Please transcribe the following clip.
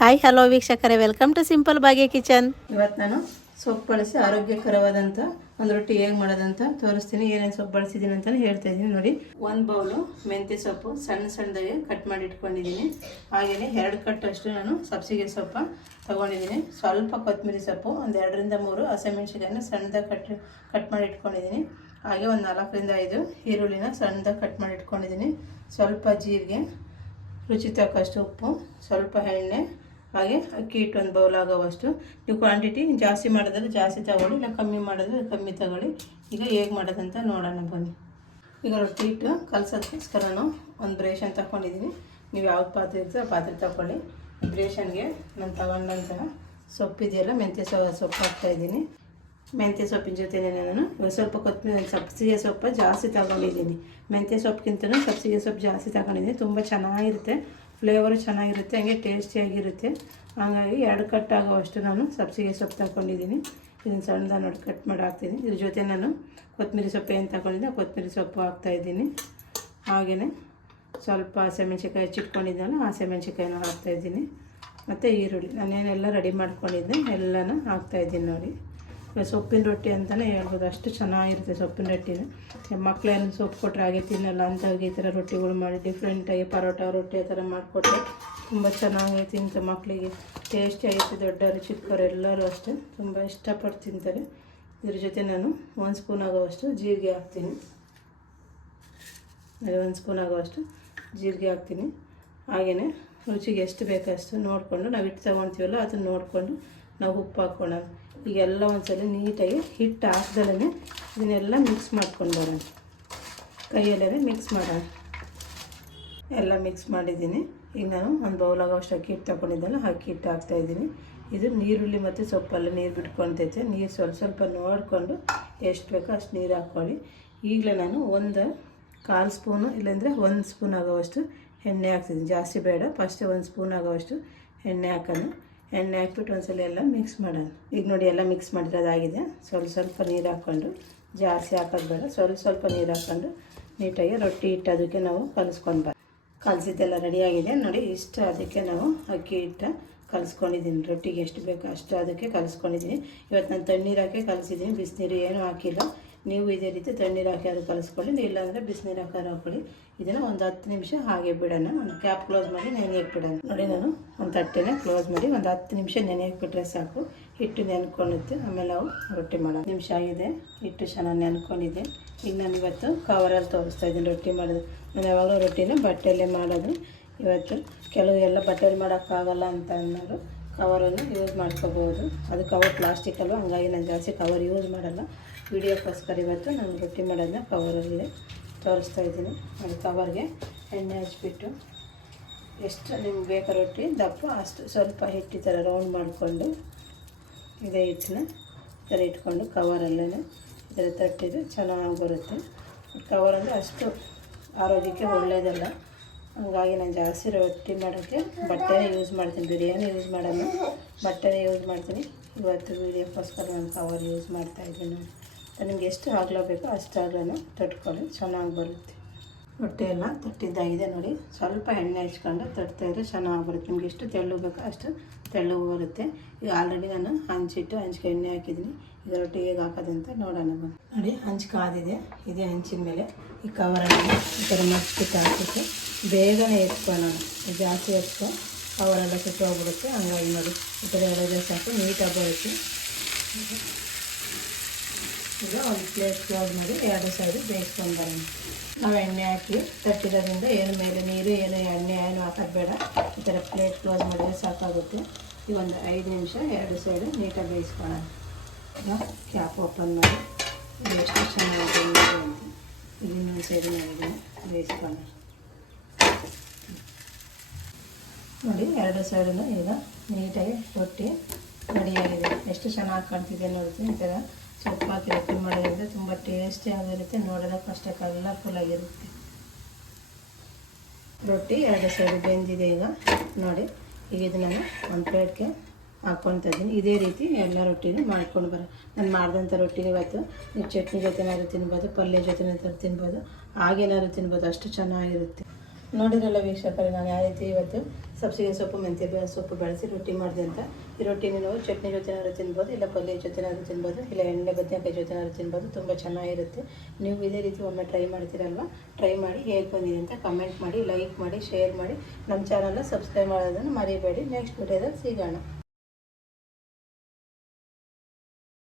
Hi hello ವೀಕ್ಷಕರೇ, welcome to simple Bhagya kitchen. ಇವತ್ತು ನಾನು ಸೊಪ್ಪು ಬಳಸಿ ಆರೋಗ್ಯಕರವಾದಂಥ ಒಂದು ರೊಟ್ಟಿ ಹೇಗೆ ಮಾಡೋದಂತ ತೋರಿಸ್ತೀನಿ. ಏನೇನು ಸೊಪ್ಪು ಬಳಸಿದ್ದೀನಿ ಅಂತಲೇ ಹೇಳ್ತಾ ಇದ್ದೀನಿ ನೋಡಿ. ಒಂದು ಬೌಲು ಮೆಂತ್ಯ ಸೊಪ್ಪು ಸಣ್ಣದಾಗಿ ಕಟ್ ಮಾಡಿ ಇಟ್ಕೊಂಡಿದ್ದೀನಿ. ಹಾಗೆಯೇ 2 ಕಟ್ಟಷ್ಟು ನಾನು ಸಬ್ಸಿಗೆ ಸೊಪ್ಪು ತೊಗೊಂಡಿದ್ದೀನಿ. ಸ್ವಲ್ಪ ಕೊತ್ತಂಬರಿ ಸೊಪ್ಪು, ಒಂದು 2 ರಿಂದ 3 ಹಸಿಮೆಣಸಿನಕಾಯಿನ ಸಣ್ಣದಾಗಿ ಕಟ್ ಮಾಡಿ ಇಟ್ಕೊಂಡಿದ್ದೀನಿ. ಹಾಗೆ ಒಂದು 4 ರಿಂದ 5 ಈರುಳ್ಳಿನ ಸಣ್ಣದಾಗಿ ಕಟ್ ಮಾಡಿ ಇಟ್ಕೊಂಡಿದ್ದೀನಿ. ಸ್ವಲ್ಪ ಜೀರಿಗೆ, ರುಚಿ ತಕ್ಕಷ್ಟು ಉಪ್ಪು, ಸ್ವಲ್ಪ ಎಣ್ಣೆ, ಹಾಗೆ ಅಕ್ಕಿ ಹಿಟ್ಟು 1 ಬೌಲ್ ಆಗೋವಷ್ಟು. ನೀವು ಕ್ವಾಂಟಿಟಿ ಜಾಸ್ತಿ ಮಾಡೋದ್ರೆ ಜಾಸ್ತಿ ತಗೊಳ್ಳಿ, ಇಲ್ಲ ಕಮ್ಮಿ ಮಾಡಿದ್ರೆ ಕಮ್ಮಿ ತಗೊಳ್ಳಿ. ಈಗ ಹೇಗೆ ಮಾಡೋದಂತ ನೋಡೋಣ ಬನ್ನಿ. ಈಗ ರೊಟ್ಟಿ ಹಿಟ್ಟು ಕಲಸೋದಕ್ಕೋಸ್ಕರ ನಾನು ಒಂದು ಬ್ರೇಷನ್ ತಗೊಂಡಿದ್ದೀನಿ. ನೀವು ಯಾವ್ದು ಪಾತ್ರೆ ಇರ್ತದೆ ಆ ಪಾತ್ರೆ ತಗೊಳ್ಳಿ. ಬ್ರೇಷನ್ಗೆ ನಾನು ತಗೊಂಡಂತಹ ಸೊಪ್ಪಿದೆಯಲ್ಲ, ಮೆಂತ್ಯ ಸೊಪ್ಪು ಹಾಕ್ತಾಯಿದ್ದೀನಿ. ಮೆಂತ್ಯ ಸೊಪ್ಪಿನ ಜೊತೆನೇ ನಾನು ಇವಾಗ ಸ್ವಲ್ಪ ಕೊತ್ತಂಬರಿ, ಸಬ್ಸಿಗೆ ಸೊಪ್ಪು ಜಾಸ್ತಿ ತಗೊಂಡಿದ್ದೀನಿ. ಮೆಂತ್ಯ ಸೊಪ್ಪಿಗಿಂತಲೂ ಸಬ್ಸಿಗೆ ಸೊಪ್ಪು ಜಾಸ್ತಿ ತಗೊಂಡಿದ್ದೀನಿ. ತುಂಬ ಚೆನ್ನಾಗಿರುತ್ತೆ, ಫ್ಲೇವರು ಚೆನ್ನಾಗಿರುತ್ತೆ, ಹಂಗೆ ಟೇಸ್ಟಿಯಾಗಿರುತ್ತೆ. ಹಾಗಾಗಿ 2 ಕಟ್ ಆಗೋವಷ್ಟು ನಾನು ಸಬ್ಸಿಗೆ ಸೊಪ್ಪು ತಗೊಂಡಿದ್ದೀನಿ. ಇದನ್ನು ಸಣ್ಣದಾಗಿ ನೋಡಿ ಕಟ್ ಮಾಡಿ ಹಾಕ್ತೀನಿ. ಇದ್ರ ಜೊತೆ ನಾನು ಕೊತ್ತಂಬರಿ ಸೊಪ್ಪು ಏನು ತಗೊಂಡಿದ್ದೆ ಕೊತ್ತಂಬರಿ ಸೊಪ್ಪು ಹಾಕ್ತಾಯಿದ್ದೀನಿ. ಹಾಗೆಯೇ ಸ್ವಲ್ಪ ಹಸಿಮೆಣ್ಸಿಕಾಯಿ ಹೆಚ್ಚಿಟ್ಕೊಂಡಿದ್ದೆನಲ್ಲ, ಹಸಿಮೆಣ್ಸಿಕಾಯಿನ ಹಾಕ್ತಾಯಿದ್ದೀನಿ. ಮತ್ತು ಈರುಳ್ಳಿ ನಾನೇನೆಲ್ಲ ರೆಡಿ ಮಾಡ್ಕೊಂಡಿದ್ದೆ ಎಲ್ಲನೂ ಹಾಕ್ತಾಯಿದ್ದೀನಿ ನೋಡಿ. ಸೊಪ್ಪಿನ ರೊಟ್ಟಿ ಅಂತಲೇ ಹೇಳ್ಬೋದು, ಅಷ್ಟು ಚೆನ್ನಾಗಿರುತ್ತೆ ಸೊಪ್ಪಿನ ರೊಟ್ಟಿನ. ಮಕ್ಕಳೇನು ಸೊಪ್ಪು ಕೊಟ್ಟರೆ ಹಾಗೆ ತಿನ್ನಲ್ಲ ಅಂಥವ್ರಿಗೆ ಈ ಥರ ರೊಟ್ಟಿಗಳು ಮಾಡಿ ಡಿಫ್ರೆಂಟಾಗಿ ಪರೋಟ ರೊಟ್ಟಿ ಆ ಥರ ಮಾಡಿಕೊಟ್ರೆ ತುಂಬ ಚೆನ್ನಾಗಿ ತಿಂತಾರೆ. ಮಕ್ಕಳಿಗೆ ಟೇಸ್ಟಿಯಾಗಿರುತ್ತೆ, ದೊಡ್ಡವರು ಚಿಕ್ಕವರು ಎಲ್ಲರೂ ಅಷ್ಟೇ ತುಂಬ ಇಷ್ಟಪಟ್ಟು ತಿಂತಾರೆ. ಇದ್ರ ಜೊತೆ ನಾನು 1 ಸ್ಪೂನ್ ಆಗೋವಷ್ಟು ಜೀರಿಗೆ ಹಾಕ್ತೀನಿ. 1 ಸ್ಪೂನ್ ಆಗೋವಷ್ಟು ಜೀರಿಗೆ ಹಾಕ್ತೀನಿ. ಹಾಗೆಯೇ ರುಚಿಗೆ ಎಷ್ಟು ಬೇಕಷ್ಟು ನೋಡಿಕೊಂಡು, ನಾವು ಹಿಟ್ಟು ತೊಗೊಳ್ತೀವಲ್ಲ ಅದನ್ನು ನೋಡಿಕೊಂಡು ನಾವು ಉಪ್ಪು ಹಾಕ್ಕೊಳ್ಳೋಣ. ಈಗೆಲ್ಲ ಒಂದ್ಸಲ ನೀಟಾಗಿ ಹಿಟ್ಟು ಹಾಕ್ದಲೇ ಇದನ್ನೆಲ್ಲ ಮಿಕ್ಸ್ ಮಾಡ್ಕೊಂಡು ಬರೋಣ. ಕೈಯಲ್ಲೇ ಮಿಕ್ಸ್ ಮಾಡೋಣ. ಎಲ್ಲ ಮಿಕ್ಸ್ ಮಾಡಿದ್ದೀನಿ. ಈಗ ನಾನು ಒಂದು ಬೌಲ್ ಆಗೋಷ್ಟು ಅಕ್ಕಿ ಹಿಟ್ಟು ತೊಗೊಂಡಿದ್ದೆಲ್ಲ ಅಕ್ಕಿ ಹಿಟ್ಟು ಹಾಕ್ತಾಯಿದ್ದೀನಿ. ಇದು ನೀರುಳ್ಳಿ ಮತ್ತು ಸೊಪ್ಪೆಲ್ಲ ನೀರು ಬಿಟ್ಕೊಳ್ತೈತೆ. ನೀರು ಸ್ವಲ್ಪ ನೋಡಿಕೊಂಡು ಎಷ್ಟು ಬೇಕೋ ಅಷ್ಟು ನೀರು ಹಾಕ್ಕೊಳ್ಳಿ. ಈಗಲೇ ನಾನು 1/4 ಸ್ಪೂನು ಇಲ್ಲಾಂದರೆ 1 ಸ್ಪೂನ್ ಆಗೋವಷ್ಟು ಎಣ್ಣೆ ಹಾಕ್ತಿದ್ದೀನಿ. ಜಾಸ್ತಿ ಬೇಡ, ಫಸ್ಟೇ 1 ಸ್ಪೂನ್ ಆಗೋವಷ್ಟು ಎಣ್ಣೆ ಹಾಕೋಣ. ಎಣ್ಣೆ ಹಾಕ್ಬಿಟ್ಟು ಒಂದ್ಸಲ ಎಲ್ಲ ಮಿಕ್ಸ್ ಮಾಡೋಣ. ಈಗ ನೋಡಿ ಎಲ್ಲ ಮಿಕ್ಸ್ ಮಾಡಿರೋದಾಗಿದೆ. ಸ್ವಲ್ಪ ನೀರು ಹಾಕ್ಕೊಂಡು, ಜಾಸ್ತಿ ಹಾಕೋದು ಬೇಡ, ಸ್ವಲ್ಪ ನೀರು ಹಾಕ್ಕೊಂಡು ನೀಟಾಗಿ ರೊಟ್ಟಿ ಹಿಟ್ಟು ಅದಕ್ಕೆ ನಾವು ಕಲಿಸ್ಕೊಂಡು ಕಲಸಿದ್ದೆಲ್ಲ ರೆಡಿಯಾಗಿದೆ ನೋಡಿ. ಇಷ್ಟು ಅದಕ್ಕೆ ನಾವು ಅಕ್ಕಿ ಹಿಟ್ಟು ಕಲಿಸ್ಕೊಂಡಿದ್ದೀನಿ. ರೊಟ್ಟಿಗೆ ಎಷ್ಟು ಬೇಕೋ ಅಷ್ಟು ಅದಕ್ಕೆ ಕಲಿಸ್ಕೊಂಡಿದ್ದೀನಿ. ಇವತ್ತು ನಾನು ತಣ್ಣೀರು ಹಾಕಿ ಕಲಿಸಿದ್ದೀನಿ, ಬಿಸಿನೀರು ಏನೂ ಹಾಕಿಲ್ಲ. ನೀವು ಇದೇ ರೀತಿ ತಣ್ಣೀರು ಹಾಕಿ ಅದು ಕಲಿಸ್ಕೊಳ್ಳಿ, ಇಲ್ಲಾಂದರೆ ಬಿಸಿನೀರು ಹಾಕೋದು ಹಾಕ್ಕೊಳ್ಳಿ. ಇದನ್ನು ಒಂದು 10 ನಿಮಿಷ ಹಾಗೆ ಬಿಡೋಣ. ಒಂದು ಕ್ಯಾಪ್ ಕ್ಲೋಸ್ ಮಾಡಿ ನೆನೆಯಕ್ಕೆ ಬಿಡೋಣ. ನೋಡಿ, ನಾನು ಒಂದು ತಟ್ಟೆನ ಕ್ಲೋಸ್ ಮಾಡಿ ಒಂದು 10 ನಿಮಿಷ ನೆನೆಯಕ್ಕೆ ಬಿಟ್ಟರೆ ಸಾಕು. ಹಿಟ್ಟು ನೆನ್ಕೊಳ್ಳುತ್ತೆ, ಆಮೇಲೆ ನಾವು ರೊಟ್ಟಿ ಮಾಡೋದು. ನಿಮಿಷ ಆಗಿದೆ, ಹಿಟ್ಟು ಚೆನ್ನಾಗಿ ನೆನ್ಕೊಂಡಿದ್ದೆ. ಈಗ ನಾನು ಇವತ್ತು ಕವರಲ್ಲಿ ತೋರಿಸ್ತಾ ಇದ್ದೀನಿ ರೊಟ್ಟಿ ಮಾಡೋದು. ನಾನು ಯಾವಾಗಲೂ ರೊಟ್ಟಿನ ಬಟ್ಟೆಯಲ್ಲೇ ಮಾಡೋದು. ಇವತ್ತು ಕೆಲವು ಎಲ್ಲ ಬಟ್ಟೆಯಲ್ಲಿ ಮಾಡೋಕ್ಕಾಗಲ್ಲ ಅಂತ ಅನ್ನೋರು ಕವರನ್ನು ಯೂಸ್ ಮಾಡ್ಕೋಬೋದು. ಅದು ಕವರ್ ಪ್ಲಾಸ್ಟಿಕ್ ಅಲ್ವ, ಹಂಗಾಗಿ ನಾನು ಜಾಸ್ತಿ ಕವರ್ ಯೂಸ್ ಮಾಡಲ್ಲ. ವಿಡಿಯೋಕ್ಕೋಸ್ಕರ ಇವತ್ತು ನಾನು ರೊಟ್ಟಿ ಮಾಡೋದನ್ನ ಕವರಲ್ಲಿ ತೋರಿಸ್ತಾ ಇದ್ದೀನಿ. ಅದು ಕವರ್ಗೆ ಎಣ್ಣೆ ಹಚ್ಬಿಟ್ಟು ಎಷ್ಟು ನಿಮ್ಗೆ ಬೇಕಾ ರೊಟ್ಟಿ ದಪ್ಪ ಅಷ್ಟು ಸ್ವಲ್ಪ ಹಿಟ್ಟು ಥರ ರೌಂಡ್ ಮಾಡಿಕೊಂಡು ಇದೇ ಹಿಟ್ಟನ್ನ ಈ ಥರ ಇಟ್ಕೊಂಡು ಕವರಲ್ಲೇ ಈ ಥರ ತಟ್ಟಿದ್ರೆ ಚೆನ್ನಾಗಿ ಬರುತ್ತೆ. ಕವರ್ ಅಂದರೆ ಅಷ್ಟು ಆರೋಗ್ಯಕ್ಕೆ ಒಳ್ಳೆಯದಲ್ಲ, ಹಂಗಾಗಿ ನಾನು ಜಾಸ್ತಿ ರೊಟ್ಟಿ ಮಾಡೋಕ್ಕೆ ಬಟ್ಟೆನೇ ಯೂಸ್ ಮಾಡ್ತೀನಿ. ಬಿರಿಯಾನಿ ಯೂಸ್ ಮಾಡಲ್ಲ, ಬಟ್ಟೆನೇ ಯೂಸ್ ಮಾಡ್ತೀನಿ. ಇವತ್ತು ವಿಡಿಯೋಕ್ಕೋಸ್ಕರ ನಾನು ಕವರ್ ಯೂಸ್ ಮಾಡ್ತಾಯಿದ್ದೀನಿ. ನಿಮ್ಗೆ ಎಷ್ಟು ಆಗಲೇಬೇಕೋ ಅಷ್ಟು ಆಗಲೂ ತಟ್ಕೊಳ್ಳಿ, ಚೆನ್ನಾಗಿ ಬರುತ್ತೆ. ರೊಟ್ಟಿ ಎಲ್ಲ ತಟ್ಟಿದ್ದಾಗಿದೆ ನೋಡಿ. ಸ್ವಲ್ಪ ಎಣ್ಣೆ ಹಚ್ಕೊಂಡು ತಟ್ತಾಯಿದ್ರೆ ಚೆನ್ನಾಗಿ ಬರುತ್ತೆ. ನಿಮ್ಗೆ ಎಷ್ಟು ತೆಳ್ಳಗೆ ಬೇಕೋ ಅಷ್ಟು ತೆಳ್ಳಗೆ ಬರುತ್ತೆ. ಈಗ ಆಲ್ರೆಡಿ ನಾನು ಹಂಚಿಗೆ ಎಣ್ಣೆ ಹಾಕಿದ್ದೀನಿ. ಈಗ ರೊಟ್ಟಿ ಹೇಗೆ ಹಾಕೋದಂತ ನೋಡೋಣ ಬನ್ನಿ. ನೋಡಿ, ಹಂಚು ಕಾದಿದೆ. ಇದೇ ಹಂಚಿನ ಮೇಲೆ ಈ ಕವರನ್ನು ಈ ಥರ ಮಸ್ತಿಟ್ಟು ಹಾಕಿಟ್ಟು ಬೇಗನೆ ಎತ್ಕೊಳ್ಳೋಣ. ಜಾಸ್ತಿ ಎತ್ಕೊ ಕವರೆಲ್ಲ ಸುಟ್ಟೋಗ್ಬಿಡುತ್ತೆ. ಹಂಗಾಗಿ ನೋಡಿ ಈ ಥರ ಎಳೆದ್ರೆ ಸಾಕು, ನೀಟಾಗಿ ಬರುತ್ತೆ. ಈಗ ಒಂದು ಪ್ಲೇಟ್ ಕ್ಲೋಸ್ ಮಾಡಿ 2 ಸೈಡು ಬೇಯಿಸ್ಕೊಂಡು ಬರೋಣ. ನಾವು ಎಣ್ಣೆ ಹಾಕಿ ತಟ್ಟಿರೋದ್ರಿಂದ ಏನು ಮೇಲೆ ನೀರು ಏನು ಎಣ್ಣೆ ಏನು ಹಾಕೋದು ಬೇಡ. ಈ ಥರ ಪ್ಲೇಟ್ ಕ್ಲೋಸ್ ಮಾಡಿದ್ರೆ ಸಾಕಾಗುತ್ತೆ. ಈಗ ಒಂದು 5 ನಿಮಿಷ 2 ಸೈಡು ನೀಟಾಗಿ ಬೇಯಿಸ್ಕೊಳ್ಳೋಣ. ಈಗ ಕ್ಯಾಪ್ ಓಪನ್ ಮಾಡಿ ಇದು ಎಷ್ಟು ಚೆನ್ನಾಗಿ ಅಂತ ಇನ್ನೊಂದು ಸೈಡು ನಾನು ಬೇಯಿಸ್ಕೊಳ್ಳೋಣ. ನೋಡಿ, 2 ಸೈಡನ್ನು ಈಗ ನೀಟಾಗಿ ರೊಟ್ಟಿ ರೆಡಿಯಾಗಿದೆ. ಎಷ್ಟು ಚೆನ್ನಾಗಿ ಕಾಣ್ತಿದೆ ನೋಡ್ತೀನಿ. ಈ ಥರ ಸೊಪ್ಪು ಹಾಕಿ ರೊಟ್ಟಿ ಮಾಡೋದ್ರಿಂದ ತುಂಬ ಟೇಸ್ಟಿ ಆಗಿರುತ್ತೆ. ನೋಡೋದಕ್ಕೆ ಅಷ್ಟೇ ಕಲರ್ಫುಲ್ಲಾಗಿರುತ್ತೆ. ರೊಟ್ಟಿ 2 ಸೈಡು ಬೆಂದಿದೆ. ಈಗ ನೋಡಿ, ಈಗ ಇದು ನಾನು ಒಂದು ಪ್ಲೇಟ್ಗೆ ಹಾಕ್ಕೊಳ್ತಾ ಇದ್ದೀನಿ. ಇದೇ ರೀತಿ ಎಲ್ಲ ರೊಟ್ಟಿನೂ ಮಾಡ್ಕೊಂಡು ನಾನು ಮಾಡಿದಂಥ ರೊಟ್ಟಿನ ಇವತ್ತು ನೀವು ಚಟ್ನಿ ಜೊತೆನಾದ್ರು ತಿನ್ಬೋದು, ಪಲ್ಯ ಜೊತೆನಾದ್ರು ತಿನ್ಬೋದು, ಹಾಗೇನಾದ್ರು ತಿನ್ಬೋದು. ಅಷ್ಟು ಚೆನ್ನಾಗಿರುತ್ತೆ. ನೋಡಿದ್ರಲ್ಲ ವೀಕ್ಷಕರೇ, ನಾನು ಯಾವ ರೀತಿ ಇವತ್ತು ಸಬ್ಸಿಗೆ ಸೊಪ್ಪು ಮೆಂತ್ಯ ಸೊಪ್ಪು ಬಳಸಿ ರೊಟ್ಟಿ ಮಾಡಿದೆ ಅಂತ. ಈ ರೊಟ್ಟಿನ ನೀವು ಚಟ್ನಿ ಜೊತೆನಾದ್ರು ತಿನ್ಬೋದು, ಇಲ್ಲ ಪಲ್ಯ ಜೊತೆನಾದ್ರು ತಿನ್ಬೋದು, ಇಲ್ಲ ಎಣ್ಣೆ ಬದನೆಕಾಯಿ ಜೊತೆನಾದ್ರು ತಿನ್ಬೋದು. ತುಂಬ ಚೆನ್ನಾಗಿರುತ್ತೆ. ನೀವು ಇದೇ ರೀತಿ ಒಮ್ಮೆ ಟ್ರೈ ಮಾಡ್ತೀರಲ್ವ, ಟ್ರೈ ಮಾಡಿ ಹೇಗೆ ಬಂದಿದೆ ಅಂತ ಕಮೆಂಟ್ ಮಾಡಿ, ಲೈಕ್ ಮಾಡಿ, ಶೇರ್ ಮಾಡಿ, ನಮ್ಮ ಚಾನಲ್ನ ಸಬ್ಸ್ಕ್ರೈಬ್ ಮಾಡೋದನ್ನು ಮರಿಬೇಡಿ. ನೆಕ್ಸ್ಟ್ ವಿಡಿಯೋದಲ್ಲಿ ಸಿಗೋಣ.